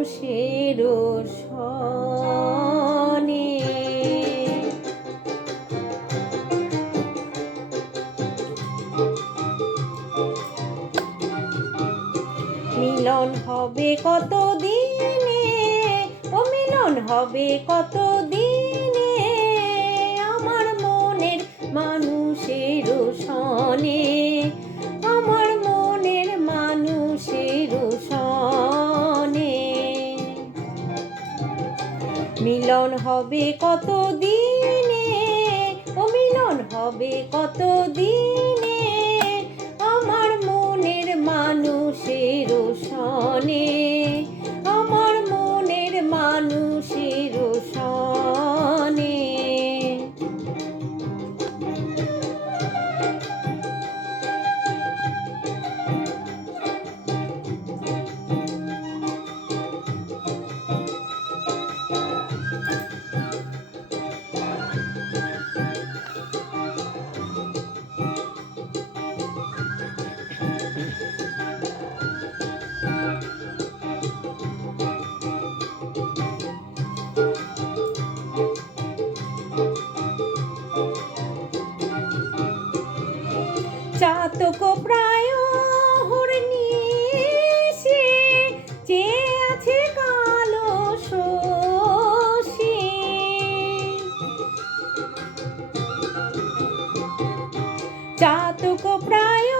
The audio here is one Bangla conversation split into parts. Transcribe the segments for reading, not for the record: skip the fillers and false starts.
মানুষের সনে। মিলন হবে কত দিনে, ও মিলন হবে কত দিনে, আমার মনের মানুষের সনে, আমার মনের মানুষের সনে। মিলন হবে কত দিনে, ও মিলন হবে কত দিনে, আমার মনের মানুষের সনে, আমার মনের মানুষের সনে। চাতক প্রায় হরিণীশে, চেয়ে আছে কালো শশী। চাতক প্রায়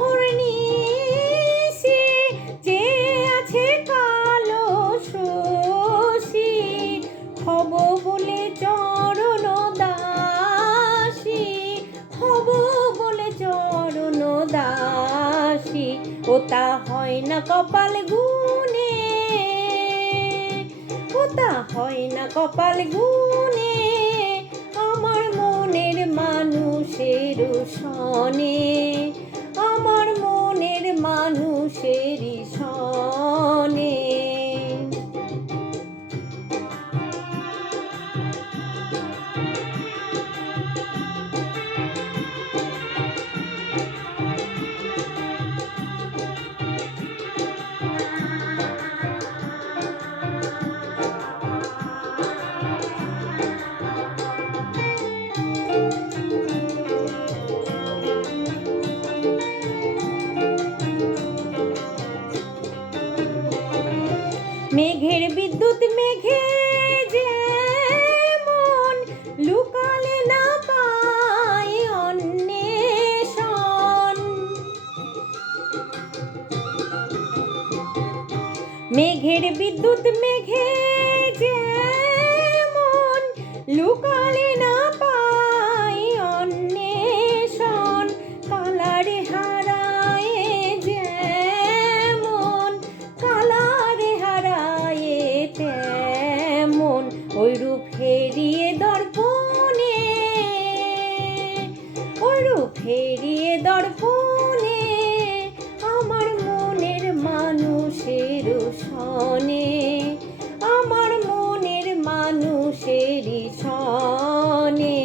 হরিণীশে, চেয়ে আছে কালো শশী। হব বলে চরণ দাসী, হব বলে চরণ দাসী, ও তা হয় না কপাল গুনে, ও তা হয় না কপাল গুনে, আমার মনের মানুষের সনে, আমার মনের মানুষের সনে। মেঘের বিদ্যুৎ মেঘে যেমন, লুকালে না পায় অন্বেষণ। মেঘের বিদ্যুৎ মেঘে যেমন, লুকালে না পায় অন্বেষণ। কালারে হারায় যেমন, কালারে হারায় তেমন, ওই রূপ হেরিয়ে দর্পণে, ওই রূপ হেরিয়ে দর্পণে, আমার মনের মানুষের সনে, আমার মনের মানুষের সনে।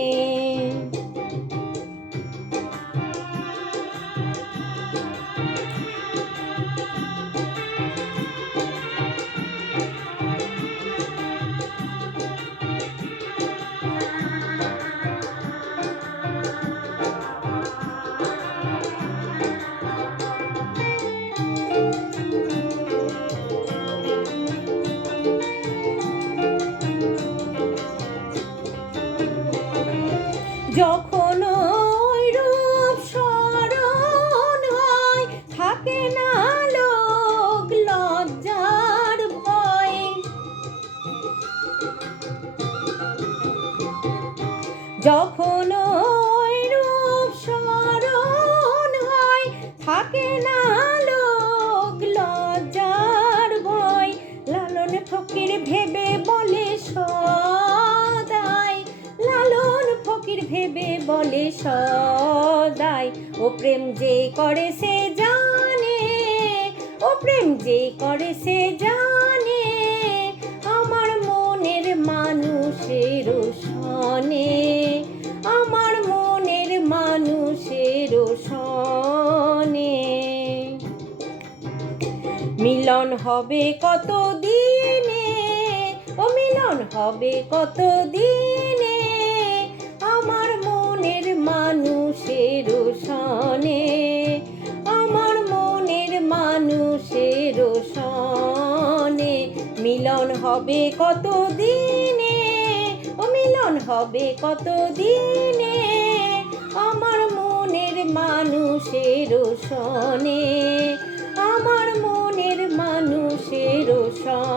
যখন ওই রূপ স্মরণ হয়, থাকে না লোক লজ্জার ভয়। যখন ওই রূপ স্মরণ হয়, থাকে না লোক লজ্জার ভয়। লালন ফকির ভেবে বলে সদাই, লালন ফকির ভেবে বলে সদাই, ও প্রেম যে করে সে জানে, ও প্রেম যে করে সে জানে, আমার মনের মানুষের সনে, আমার মনের মানুষের সনে। মিলন হবে কত দিনে, ও মিলন হবে কত দিনে, আমার মনের মানুষের সনে, আমার মনের মানুষের সনে মিলন হবে কত দিনে, ও মিলন হবে কত দিনে, আমার মনের মানুষের সনে, আমার মনের মানুষের সনে।